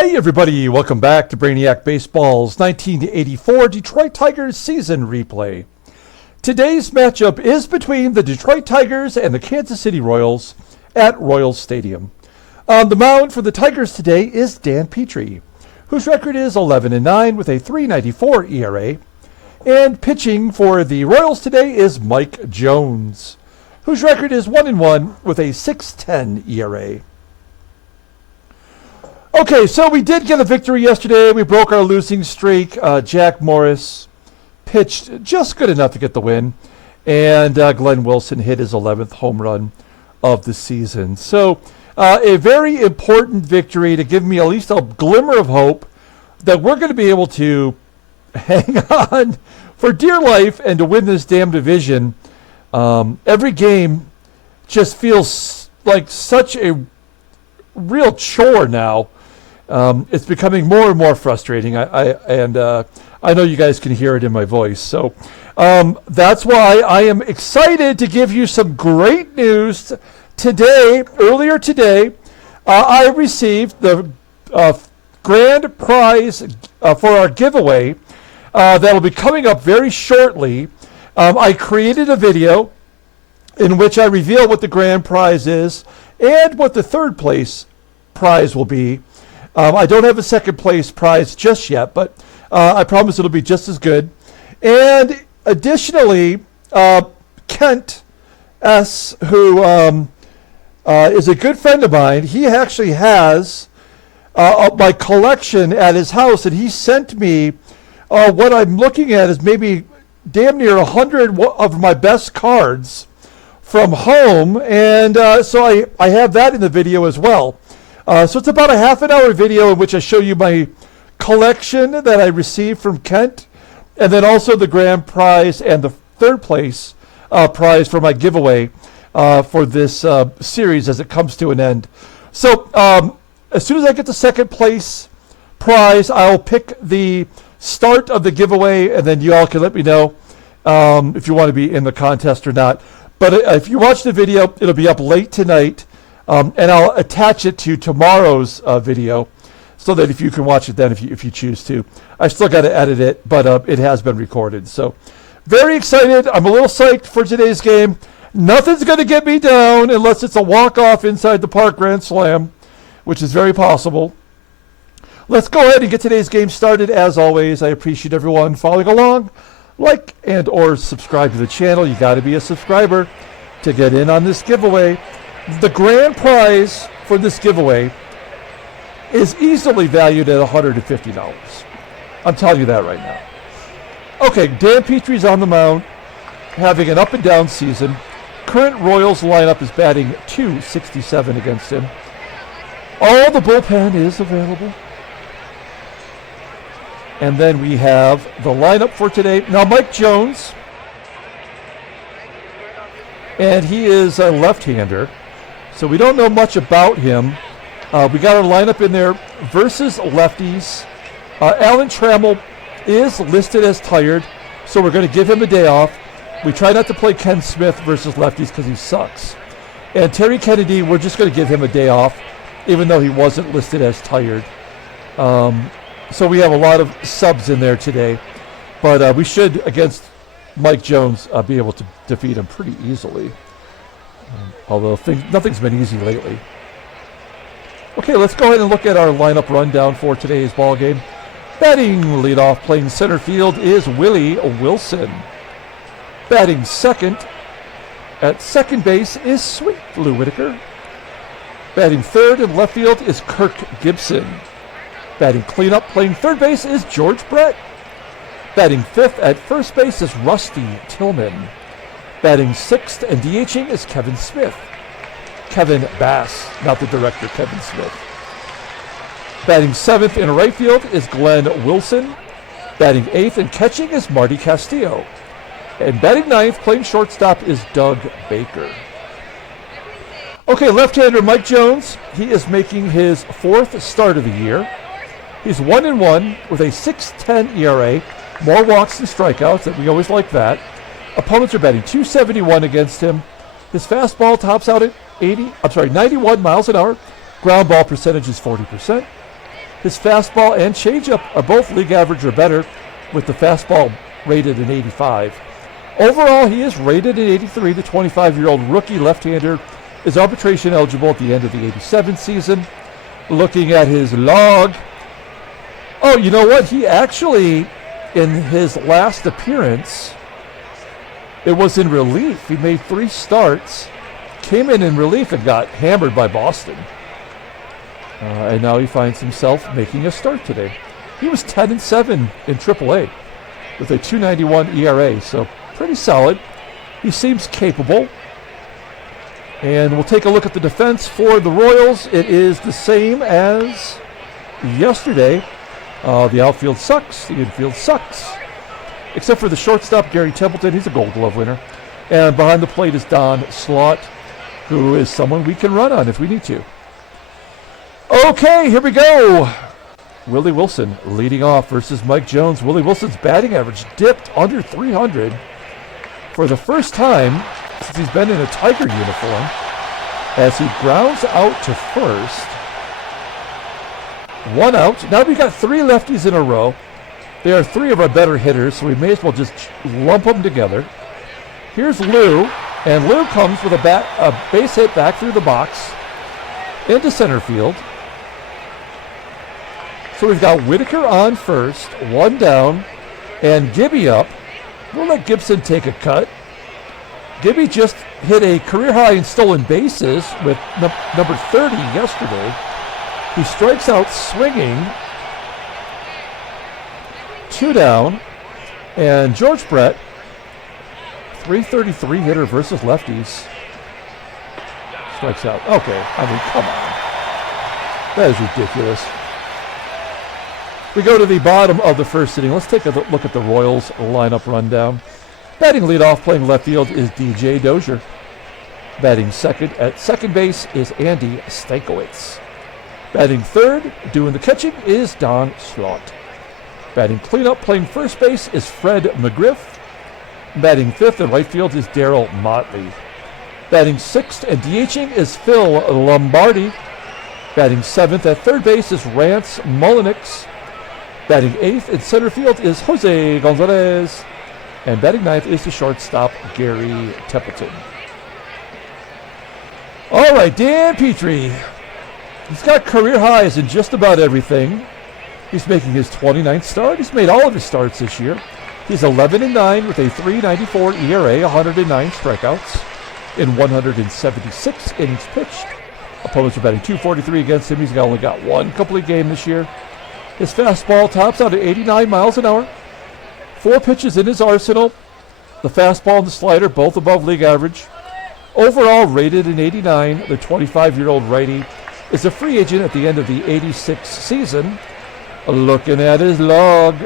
Hey everybody, welcome back to Brainiac Baseball's 1984 Detroit Tigers season replay. Today's matchup is between the Detroit Tigers and the Kansas City Royals at Royals Stadium. On the mound for the Tigers today is Dan Petry, whose record is 11-9 with a .394 ERA. And pitching for the Royals today is Mike Jones, whose record is 1-1 with a .610 ERA. Okay, so we did get a victory yesterday. We broke our losing streak. Jack Morris pitched just good enough to get the win. And Glenn Wilson hit his 11th home run of the season. So a very important victory to give me at least a glimmer of hope that we're going to be able to hang on for dear life and to win this damn division. Every game just feels like such a real chore now. It's becoming more and more frustrating. I know you guys can hear it in my voice. So that's why I am excited to give you some great news today. Earlier today, I received the grand prize for our giveaway that will be coming up very shortly. I created a video in which I reveal what the grand prize is and what the third place prize will be. I don't have a second place prize just yet, but I promise it'll be just as good. And additionally, Kent S., who is a good friend of mine, he actually has my collection at his house, and he sent me what I'm looking at is maybe damn near 100 of my best cards from home, and so I have that in the video as well. So it's about a half-an-hour video in which I show you my collection that I received from Kent, and then also the grand prize and the third place prize for my giveaway for this series as it comes to an end. So as soon as I get the second place prize, I'll pick the start of the giveaway, and then you all can let me know if you want to be in the contest or not. But if you watch the video, it'll be up late tonight. And I'll attach it to tomorrow's video so that if you can watch it then if you choose to. I still got to edit it, but it has been recorded. So very excited. I'm a little psyched for today's game. Nothing's going to get me down unless it's a walk-off inside the park grand slam, which is very possible. Let's go ahead and get today's game started. As always, I appreciate everyone following along. Like and or subscribe to the channel. You got to be a subscriber to get in on this giveaway. The grand prize for this giveaway is easily valued at $150. I'm telling you that right now. Okay, Dan Petry's on the mound, having an up and down season. Current Royals lineup is batting .267 against him. All the bullpen is available. And then we have the lineup for today. Now, Mike Jones, and he is a left-hander. So we don't know much about him. We got our lineup in there versus lefties. Alan Trammell is listed as tired, so we're going to give him a day off. We try not to play Ken Smith versus lefties because he sucks. And Terry Kennedy, we're just going to give him a day off, even though he wasn't listed as tired. So we have a lot of subs in there today. But we should, against Mike Jones, be able to defeat him pretty easily. Although nothing's been easy lately. Okay, let's go ahead and look at our lineup rundown for today's ball game. Batting leadoff, playing center field, is Willie Wilson. Batting second at second base is Sweet Lou Whitaker. Batting third in left field is Kirk Gibson. Batting cleanup, playing third base, is George Brett. Batting fifth at first base is Rusty Tillman. Batting sixth and DHing is Kevin Smith. Kevin Bass, not the director, Kevin Smith. Batting seventh in right field is Glenn Wilson. Batting eighth and catching is Marty Castillo. And batting ninth, playing shortstop, is Doug Baker. Okay, left-hander Mike Jones. He is making his fourth start of the year. He's 1-1 with a .610 ERA. More walks than strikeouts, and we always like that. Opponents are batting .271 against him. His fastball tops out at 91 miles an hour. Ground ball percentage is 40%. His fastball and changeup are both league average or better, with the fastball rated an 85. Overall, he is rated an 83. The 25-year-old rookie left-hander is arbitration eligible at the end of the 87 season. Looking at his log. Oh, you know what? He actually, in his last appearance, it was in relief. He made 3 starts, came in relief, and got hammered by Boston. And now he finds himself making a start today. He was 10-7 in AAA with a 2.91 ERA, so pretty solid. He seems capable. And we'll take a look at the defense for the Royals. It is the same as yesterday. The outfield sucks. The infield sucks. Except for the shortstop, Garry Templeton. He's a Gold Glove winner. And behind the plate is Don SLAUGHT, who is someone we can run on if we need to. Okay, here we go. Willie Wilson leading off versus Mike Jones. Willie Wilson's batting average dipped under 300 for the first time since he's been in a Tiger uniform as he grounds out to first. 1 out. Now we've got 3 lefties in a row. They are 3 of our better hitters, so we may as well just lump them together. Here's Lou, and Lou comes with a base hit back through the box into center field. So we've got Whitaker on first, 1 down, and Gibby up. We'll let Gibson take a cut. Gibby just hit a career high in stolen bases with number 30 yesterday. He strikes out swinging. 2 down. And George Brett, 333 hitter versus lefties. Strikes out. Okay, I mean, come on. That is ridiculous. We go to the bottom of the first inning. Let's take a look at the Royals lineup rundown. Batting leadoff, playing left field, is DJ Dozier. Batting second at second base is Andy Stankiewicz. Batting third, doing the catching, is Don SLAUGHT. Batting cleanup, playing first base, is Fred McGriff. Batting fifth in right field is Darryl Motley. Batting sixth and DHing is Phil Lombardi. Batting seventh at third base is Rance MULLINIKS. Batting eighth in center field is Jose Gonzalez. And batting ninth is the shortstop, Garry Templeton. All right, Dan Petry. He's got career highs in just about everything. He's making his 29th start. He's made all of his starts this year. He's 11-9 with a 3.94 ERA, 109 strikeouts in 176 innings pitched. Opponents are batting .243 against him. He's only got 1 complete game this year. His fastball tops out at 89 miles an hour. 4 pitches in his arsenal. The fastball and the slider both above league average. Overall rated an 89, the 25-year-old righty is a free agent at the end of the 86 season. Looking at his log,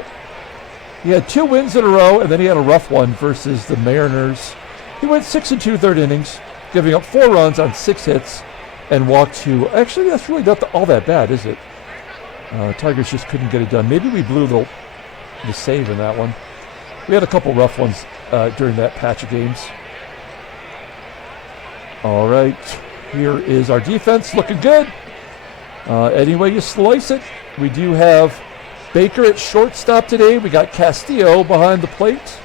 he had 2 wins in a row, and then he had a rough one versus the Mariners. He went 6 2/3 innings, giving up 4 runs on 6 hits, and walked 2. Actually, that's really not all that bad, is it? Tigers just couldn't get it done. Maybe we blew the save in that one. We had a couple rough ones during that patch of games. All right, here is our defense, looking good. Any way you slice it, we do have Baker at shortstop today. We got Castillo behind the plate.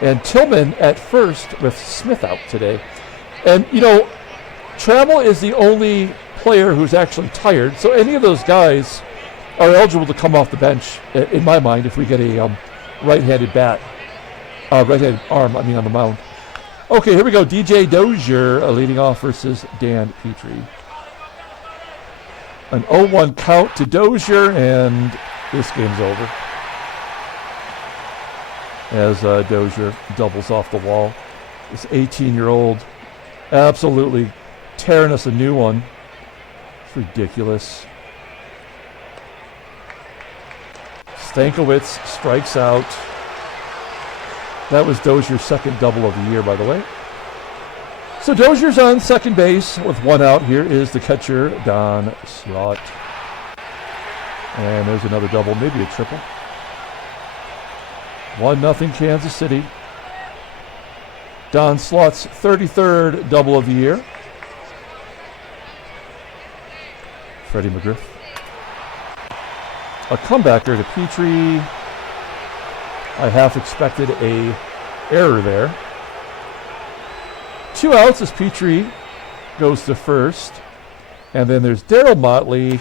And Tillman at first with Smith out today. And, you know, Trammell is the only player who's actually tired. So any of those guys are eligible to come off the bench, in my mind, if we get a right-handed right-handed arm, on the mound. Okay, here we go. DJ Dozier leading off versus Dan Petry. An 0-1 count to Dozier, and this game's over. As Dozier doubles off the wall. This 18-year-old absolutely tearing us a new one. It's ridiculous. Stankiewicz strikes out. That was Dozier's second double of the year, by the way. So Dozier's on second base with 1 out. Here is the catcher, Don SLAUGHT. And there's another double, maybe a triple. 1-0 Kansas City. Don SLAUGHT's 33rd double of the year. Freddie McGriff. A comebacker to Petry. I half expected a error there. 2 outs as Petry goes to first. And then there's Darryl Motley.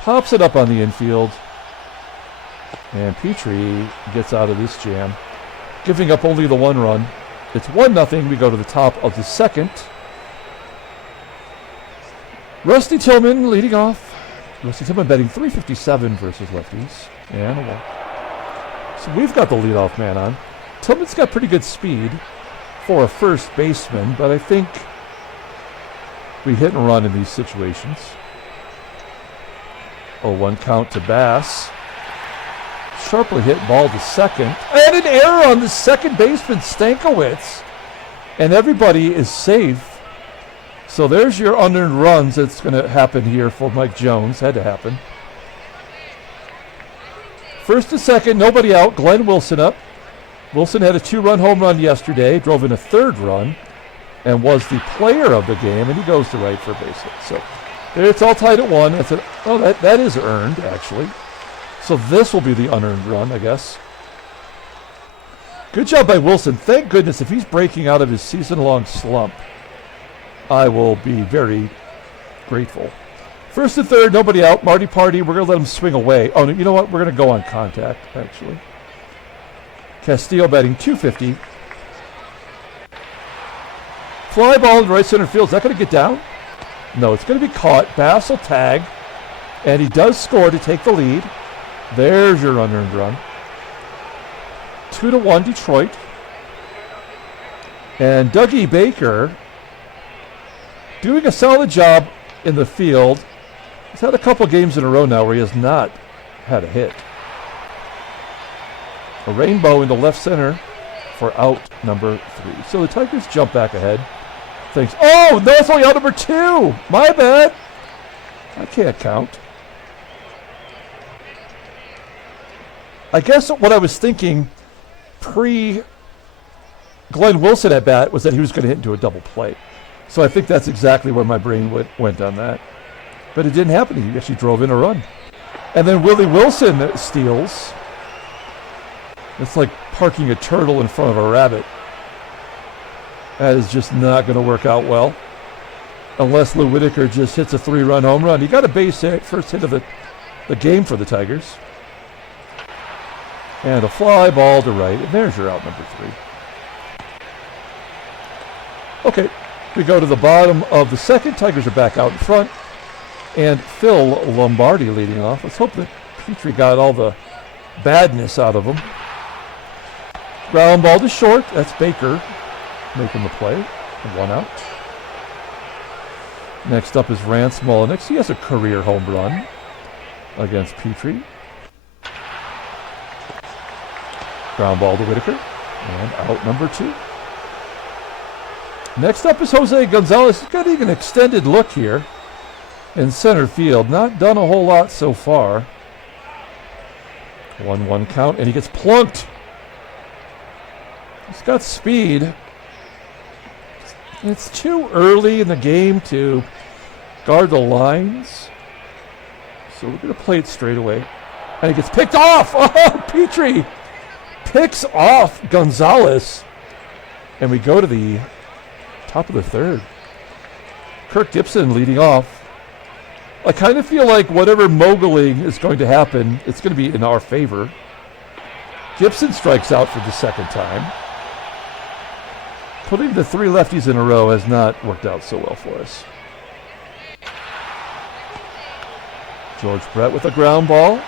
Pops it up on the infield. And Petry gets out of this jam, giving up only the 1 run. It's 1-0. We go to the top of the second. Rusty Tillman leading off. Rusty Tillman betting 357 versus lefties. And a walk. So we've got the leadoff man on. Tillman's got pretty good speed for a first baseman, but I think we hit and run in these situations. 0-1 count to Bass. Sharply hit ball to second. And an error on the second baseman, Stankiewicz. And everybody is safe. So there's your unearned runs that's going to happen here for Mike Jones. Had to happen. First to second, nobody out. Glenn Wilson up. Wilson had a 2-run home run yesterday, drove in a 3rd run, and was the player of the game, and he goes to right for a base hit. So it's all tied at 1. That is earned, actually. So this will be the unearned run, I guess. Good job by Wilson. Thank goodness if he's breaking out of his season-long slump, I will be very grateful. First and third, nobody out. Marty Party, we're going to let him swing away. Oh, you know what? We're going to go on contact, actually. Castillo batting 250. Fly ball in right center field. Is that going to get down? No, it's going to be caught. Bass will tag. And he does score to take the lead. There's your unearned run. 2-1 Detroit. And Dougie Baker doing a solid job in the field. He's had a couple games in a row now where he has not had a hit. A rainbow into left center for out number 3. So the Tigers jump back ahead. Thanks. Oh, no, it's only out number 2. My bad. I can't count. I guess what I was thinking pre-Glenn Wilson at bat was that he was going to hit into a double play. So I think that's exactly where my brain went on that. But it didn't happen. He actually drove in a run. And then Willie Wilson steals. It's like parking a turtle in front of a rabbit. That is just not going to work out well. Unless Lou Whitaker just hits a 3-run home run. He got a base hit, first hit of the game for the Tigers. And a fly ball to right. And there's your out number 3. Okay, we go to the bottom of the second. Tigers are back out in front. And Phil Lombardi leading off. Let's hope that Petry got all the badness out of him. Ground ball to short. That's Baker making the play. 1 out. Next up is Rance MULLINIKS. He has a career home run against Petry. Ground ball to Whitaker. And out number 2. Next up is Jose Gonzalez. He's got even an extended look here in center field. Not done a whole lot so far. 1-1 count, and he gets plunked. He's got speed. It's too early in the game to guard the lines. So we're going to play it straight away. And he gets picked off. Oh, Petry picks off Gonzalez. And we go to the top of the third. Kirk GIBSON leading off. I kind of feel like whatever moguling is going to happen, it's going to be in our favor. GIBSON strikes out for the second time. Putting the 3 lefties in a row has not worked out so well for us. George Brett with a ground ball.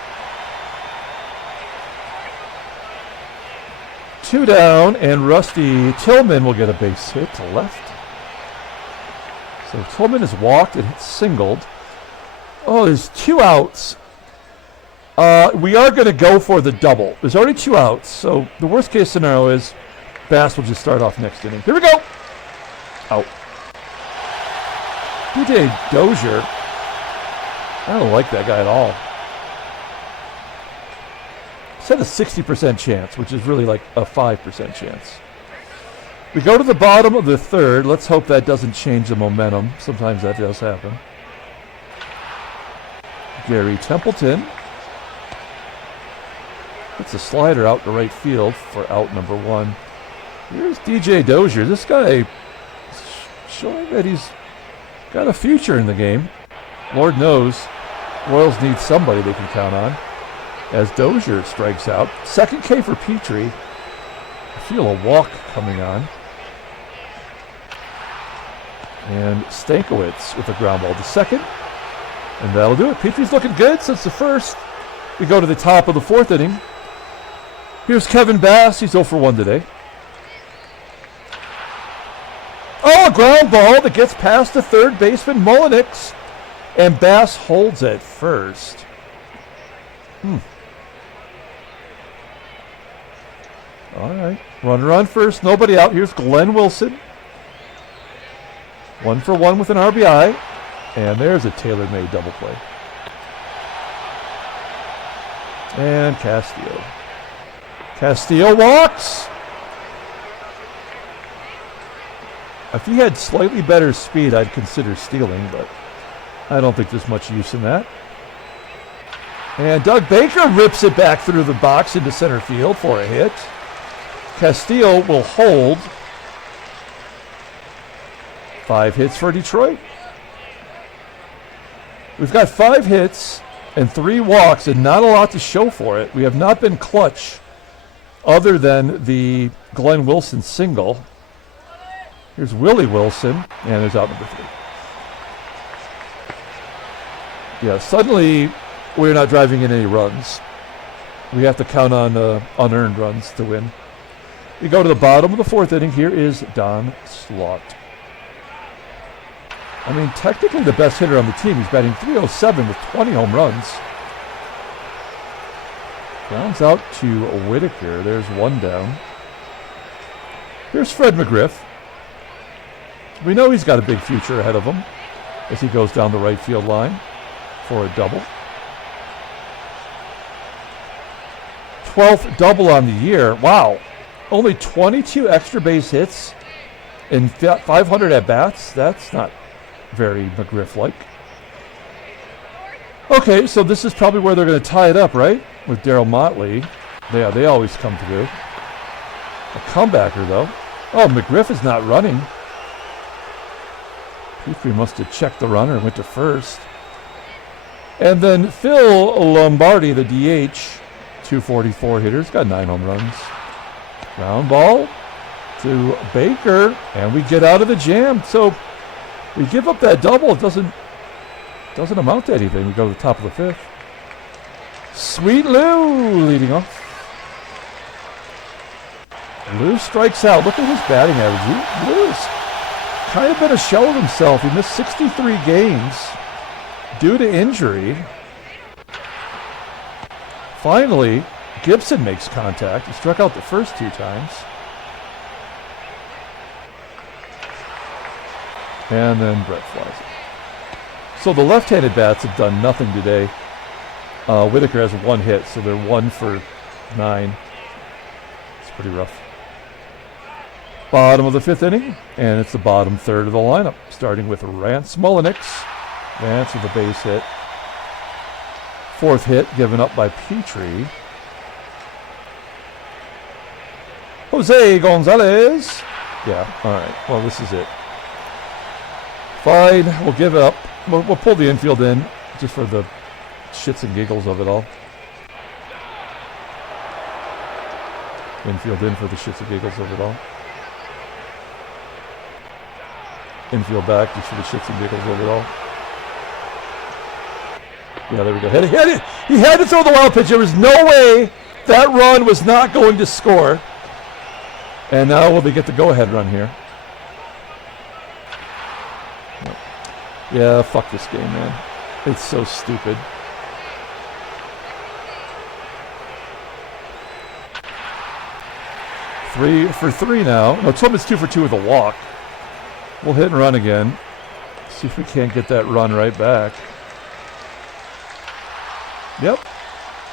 2 down, and Rusty Tillman will get a base hit to left. So Tillman is walked and singled. Oh, there's 2 outs. We are going to go for the double. There's already 2 outs, so the worst case scenario is Bass will just start off next inning. Here we go. Out. DJ Dozier. I don't like that guy at all. He's had a 60% chance, which is really like a 5% chance. We go to the bottom of the third. Let's hope that doesn't change the momentum. Sometimes that does happen. Garry Templeton. It's a slider out to right field for out number 1. Here's DJ Dozier. This guy is showing that he's got a future in the game. Lord knows Royals need somebody they can count on. As Dozier strikes out. Second K for Petry. I feel a walk coming on. And Stankiewicz with a ground ball to second. And that'll do it. Petry's looking good since the first. We go to the top of the 4th inning. Here's Kevin Bass. He's 0 for 1 today. Oh, a ground ball that gets past the third baseman, MULLINIKS. And Bass holds at first. All right. Runner on first. Nobody out. Here's Glenn Wilson. 1 for 1 with an RBI. And there's a tailor-made double play. And Castillo. Castillo walks. If he had slightly better speed, I'd consider stealing, but I don't think there's much use in that. And Doug Baker rips it back through the box into center field for a hit. Castillo will hold. 5 hits for Detroit. We've got 5 hits and 3 walks and not a lot to show for it. We have not been clutch other than the Glenn Wilson single. Here's Willie Wilson, and there's out number 3. Yeah, suddenly we're not driving in any runs. We have to count on unearned runs to win. We go to the bottom of the 4th inning. Here is Don SLAUGHT. I mean, technically the best hitter on the team. He's batting .307 with 20 home runs. Grounds out to Whitaker. There's 1 down. Here's Fred McGriff. We know he's got a big future ahead of him as he goes down the right field line for a double. 12th double on the year. Wow. Only 22 extra base hits and 500 at-bats. That's not very McGriff-like. Okay, so this is probably where they're going to tie it up, right? With Darryl Motley. Yeah, they always come through. A comebacker, though. Oh, McGriff is not running. Petry must have checked the runner and went to first. And then Phil Lombardi, the DH, 244 hitters, got 9 home runs. Ground ball to Baker, and we get out of the jam. So we give up that double. It doesn't amount to anything. We go to the top of the 5th. Sweet Lou leading off. Lou strikes out. Look at his batting average. Lou has kind of been a shell of himself. He missed 63 games due to injury. Finally, Gibson makes contact. He struck out the first 2 times. And then Brett flies it. So the left-handed bats have done nothing today. Whitaker has 1 hit, so they're 1 for 9. It's pretty rough. Bottom of the 5th inning, and it's the bottom third of the lineup, starting with Rance MULLINIKS. Rance with a base hit. 4th hit given up by Petry. Jose Gonzalez. Yeah, all right. Well, this is it. Fine, we'll give it up. We'll pull the infield in just for the shits and giggles of it all. Infield in for the shits and giggles of it all. Infield back just for the shits and giggles of it all. Yeah, there we go. He had to throw the wild pitch. There was no way that run was not going to score. And now will they get the go-ahead run here? Yeah, fuck this game, man. It's so stupid. Three for 3 now. No, Tillman's 2 for 2 with a walk. We'll hit and run again. See if we can't get that run right back. Yep.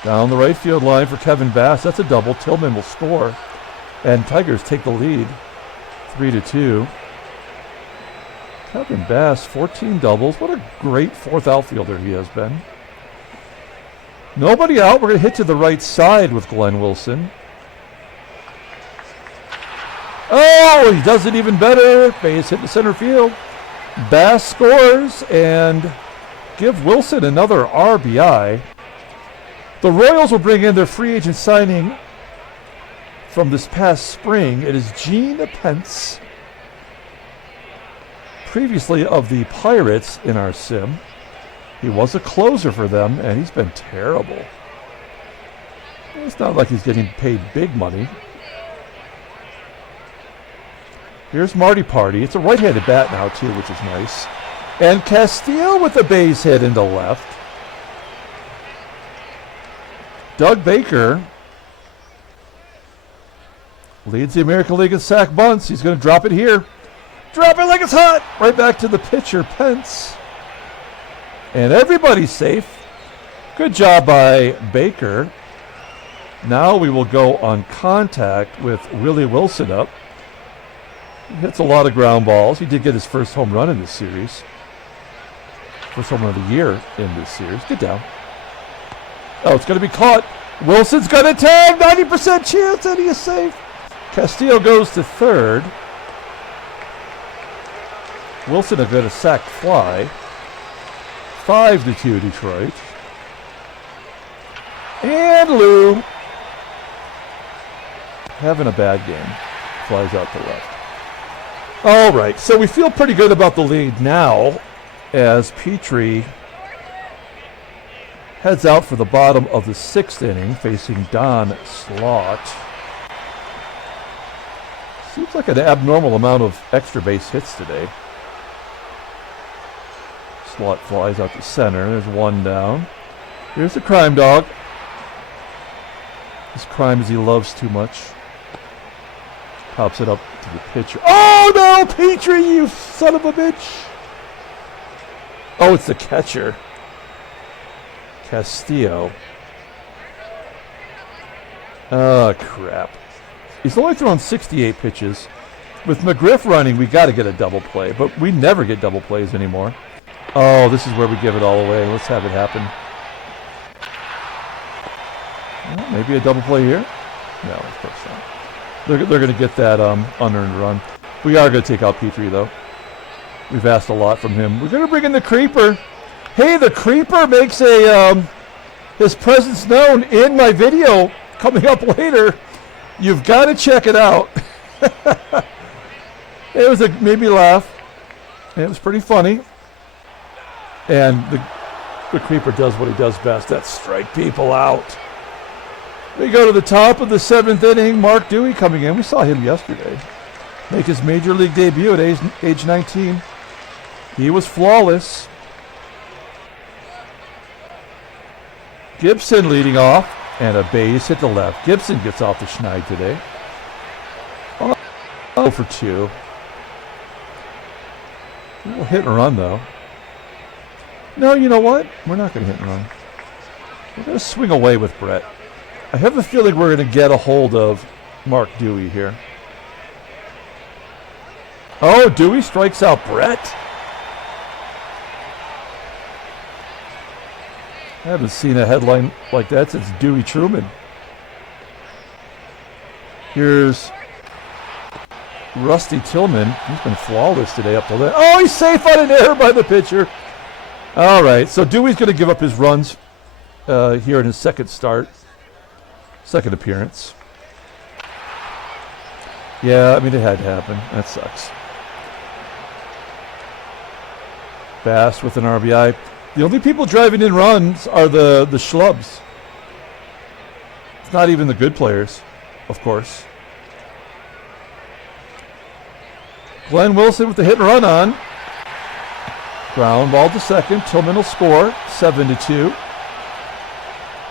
Down the right field line for Kevin Bass. That's a double. Tillman will score. And Tigers take the lead. 3-2. Kevin Bass, 14 doubles. What a great 4th outfielder he has been. Nobody out. We're going to hit to the right side with Glenn Wilson. Oh, he does it even better. Base hit to center field. Bass scores and give Wilson another RBI. The Royals will bring in their free agent signing from this past spring. It is Gene Pence, previously of the Pirates in our sim. He was a closer for them, and he's been terrible. It's not like he's getting paid big money. Here's Marty Party. It's a right-handed bat now, too, which is nice. And Castillo with a base hit into left. Doug Baker leads the American League in sack bunts. He's going to drop it here. Drop it like it's hot. Right back to the pitcher, Pence. And everybody's safe. Good job by Baker. Now we will go on contact with Willie Wilson up. He hits a lot of ground balls. He did get his first home run in this series. First home run of the year in this series. Get down. Oh, it's going to be caught. Wilson's going to tag. 90% chance that he is safe. Castillo goes to third. Wilson a good sack fly. 5-2 Detroit. And Lou having a bad game. Flies out to left. All right, so we feel pretty good about the lead now as Petry heads out for the bottom of the 6th inning facing Don SLAUGHT. Seems like an abnormal amount of extra base hits today. SLAUGHT flies out to center. There's one down. Here's the crime dog. His crime is he loves too much. Pops it up to the pitcher. Oh no, Petry, you son of a bitch! Oh, it's the catcher. Castillo. Oh, crap. He's only thrown 68 pitches. With McGRIFF running, we got to get a double play, but we never get double plays anymore. Oh, this is where we give it all away. Let's have it happen. Well, maybe a double play here? No, of course not. They're going to get that unearned run. We are going to take out Petry, though. We've asked a lot from him. We're going to bring in the Creeper. Hey, the Creeper makes his presence known in my video coming up later. You've got to check it out. It made me laugh. It was pretty funny. And the Creeper does what he does best. That's strike people out. We go to the top of the 7th inning. Mark Dewey coming in. We saw him yesterday make his major league debut at age 19. He was flawless. Gibson leading off, and a base hit to left. Gibson gets off the schneid today. 0 for 2. We'll hit and run, though. No, you know what? We're not going to hit and run. We're going to swing away with Brett. I have a feeling we're going to get a hold of Mark Dewey here. Oh, Dewey strikes out Brett. I haven't seen a headline like that since Dewey Truman. Here's Rusty Tillman. He's been flawless today up to that. Oh, he's safe on an error by the pitcher. All right, so Dewey's going to give up his runs here in his second appearance. Yeah, I mean, it had to happen. That sucks. Bass with an RBI. The only people driving in runs are the schlubs. It's not even the good players, of course. Glenn Wilson with the hit and run on. Ground ball to second. Tillman will score. 7-2.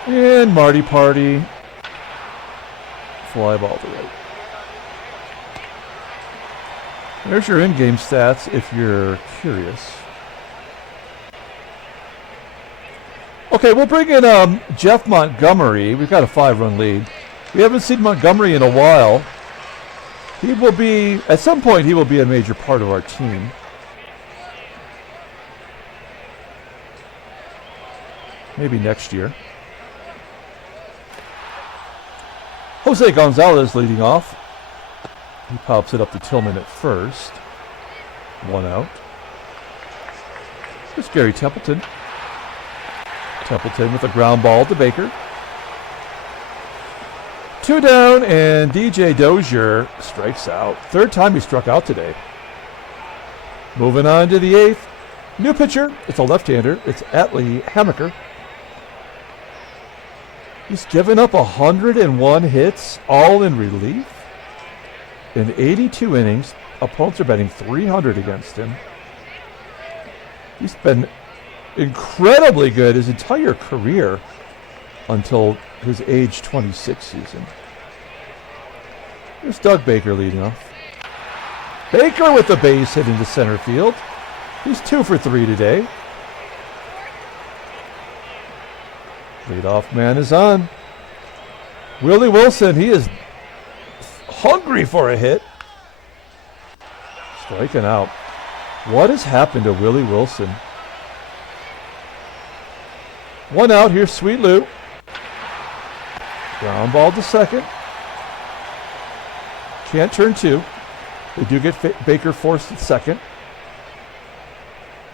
And Marty Party. Fly ball to right. There's your in-game stats if you're curious. Okay, we'll bring in Jeff Montgomery. We've got a 5-run lead. We haven't seen Montgomery in a while. He will be, at some point, he will be a major part of our team. Maybe next year. Jose Gonzalez leading off. He pops it up to Tillman at first. 1 out. Here's Garry Templeton. Templeton with a ground ball to Baker. 2 down, and DJ Dozier strikes out. 3rd time he struck out today. Moving on to the 8th. New pitcher. It's a left-hander. It's Atlee Hammaker. He's given up 101 hits, all in relief. In 82 innings, opponents are batting .300 against him. He's been incredibly good his entire career until his age 26 season. Here's Doug Baker leading off. Baker with the base hit into center field. He's 2 for 3 today. Leadoff man is on. Willie Wilson, he is hungry for a hit. Striking out. What has happened to Willie Wilson? 1 out, here's Sweet Lou. Ground ball to second. Can't turn 2. They do get Baker forced at second.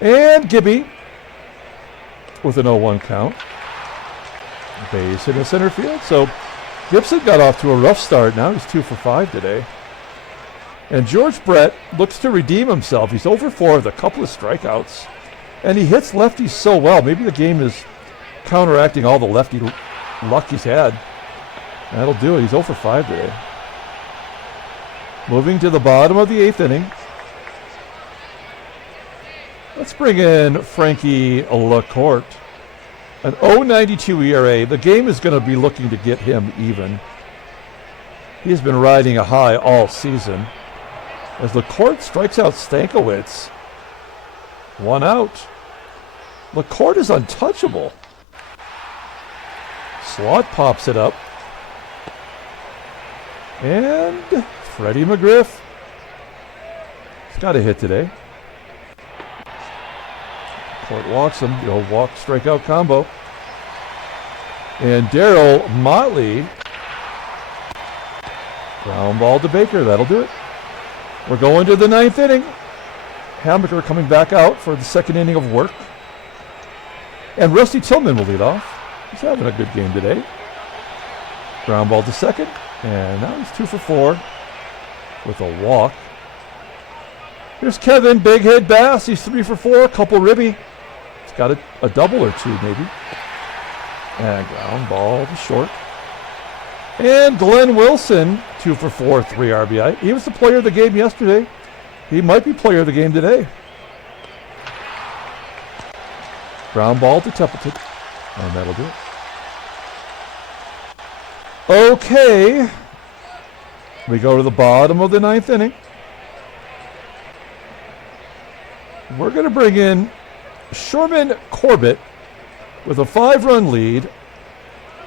And Gibby with an 0-1 count. Base hit in center field. So Gibson got off to a rough start. Now he's 2 for 5 today. And George Brett looks to redeem himself. He's over 4 with a couple of strikeouts. And he hits lefties so well. Maybe the game is counteracting all the lefty luck he's had. That'll do it. He's 0 for 5 today. Moving to the bottom of the 8th inning. Let's bring in Frankie LaCourte. An 0.92 ERA. The game is going to be looking to get him even. He has been riding a high all season. As LaCourte strikes out Stankiewicz. 1 out. LaCourte is untouchable. SLAUGHT pops it up. And Freddie McGRIFF. He's got a hit today. LaCourte walks him. The old walk strikeout combo. And Darryl Motley. Ground ball to Baker. That'll do it. We're going to the 9th inning. Hammaker coming back out for the 2nd inning of work. And Rusty Tillman will lead off. He's having a good game today. Ground ball to second. And now he's 2 for 4 with a walk. Here's Kevin, big hit Bass. He's 3 for 4, couple ribby. He's got a double or 2 maybe. And ground ball to short. And Glenn Wilson, 2 for 4, 3 RBI. He was the player of the game yesterday. He might be player of the game today. Ground ball to Templeton. And that'll do it. Okay. We go to the bottom of the 9th inning. We're going to bring in Sherman Corbett with a 5-run lead.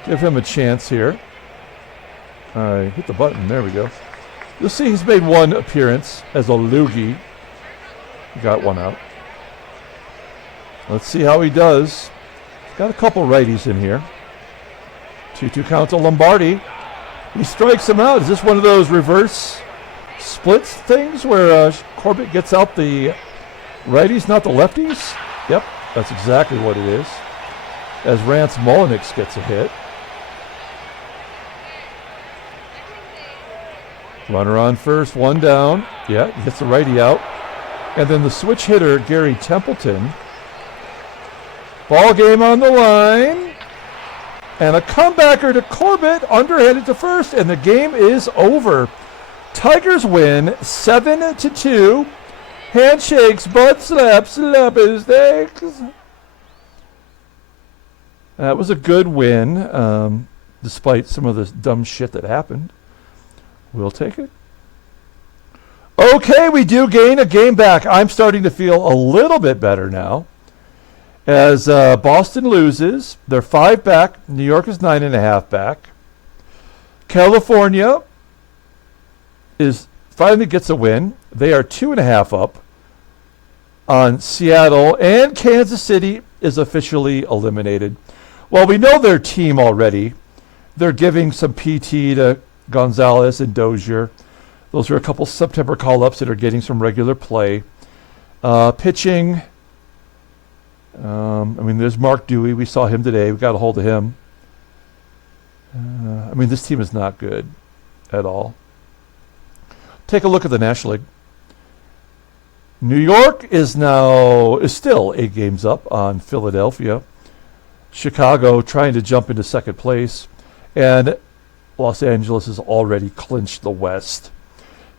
Give him a chance here. All right, hit the button. There we go. You'll see he's made 1 appearance as a loogie. He got 1 out. Let's see how he does. He's got a couple righties in here. 2-2 count to Lombardi. He strikes him out. Is this one of those reverse splits things where Corbett gets out the righties, not the lefties? Yep, that's exactly what it is. As Rance MULLINIKS gets a hit. Runner on first, 1 down. Yeah, he gets the righty out. And then the switch hitter, Garry Templeton. Ball game on the line. And a comebacker to Corbett, underhanded to first, and the game is over. Tigers win 7-2. Handshakes, butt slaps, slap his legs. That was a good win, despite some of the dumb shit that happened. We'll take it. Okay, we do gain a game back. I'm starting to feel a little bit better now. As Boston loses, they're 5 back. New York is 9.5 back. California finally gets a win. They are 2.5 up on Seattle, and Kansas City is officially eliminated. Well, we know their team already. They're giving some PT to Gonzalez, and Dozier. Those are a couple September call-ups that are getting some regular play. Pitching, I mean, there's Mark Dewey. We saw him today. We got a hold of him. I mean, this team is not good at all. Take a look at the National League. New York is still 8 games up on Philadelphia. Chicago trying to jump into second place. And Los Angeles has already clinched the West.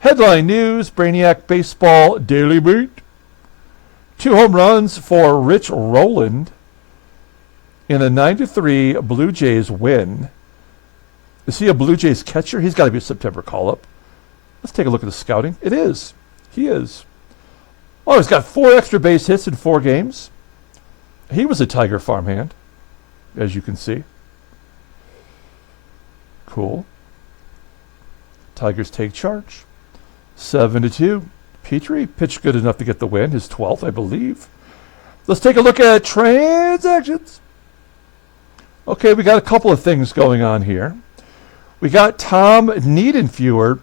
Headline news, Brainiac Baseball Daily Beat. 2 home runs for Rich Rowland in a 9-3 Blue Jays win. Is he a Blue Jays catcher? He's got to be a September call-up. Let's take a look at the scouting. It is. He is. Oh, he's got 4 extra base hits in 4 games. He was a Tiger farmhand, as you can see. Cool. Tigers take charge. 7-2. Petry pitched good enough to get the win, his 12th, I believe. Let's take a look at transactions. Okay, we got a couple of things going on here. We got Tom Niedenfuer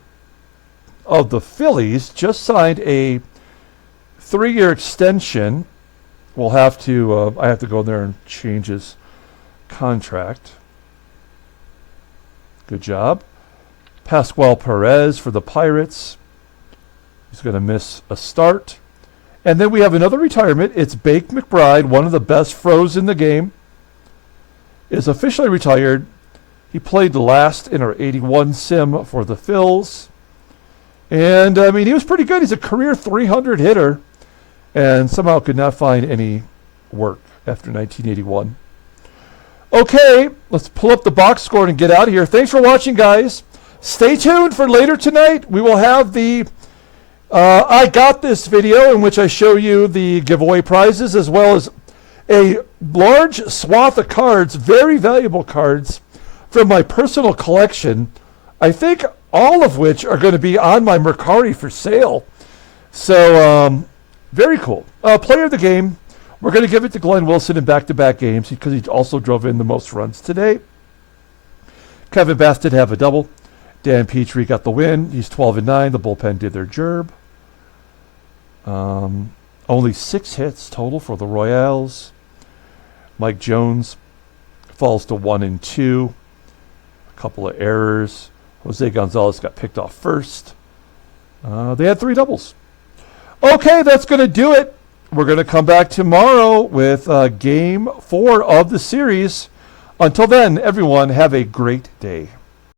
of the Phillies just signed a 3-year extension. We'll have to, I have to go in there and change his contract. Good job. Pascual Perez for the Pirates. He's going to miss a start. And then we have another retirement. It's Bake McBride, one of the best froze in the game, is officially retired. He played last in our 81 sim for the Phils. And, I mean, he was pretty good. He's a career 300 hitter and somehow could not find any work after 1981. Okay, let's pull up the box score and get out of here. Thanks for watching, guys. Stay tuned for later tonight. We will have the I Got This video in which I show you the giveaway prizes as well as a large swath of cards, very valuable cards from my personal collection. I think all of which are going to be on my Mercari for sale. So, very cool. Player of the game, we're going to give it to Glenn Wilson in back-to-back games because he also drove in the most runs today. Kevin Bass did have a double. Dan Petry got the win. He's 12-9. The bullpen did their job. Only 6 hits total for the Royals. Mike Jones falls to 1-2. A couple of errors. Jose Gonzalez got picked off first. They had 3 doubles. Okay, that's going to do it. We're going to come back tomorrow with Game 4 of the series. Until then, everyone, have a great day.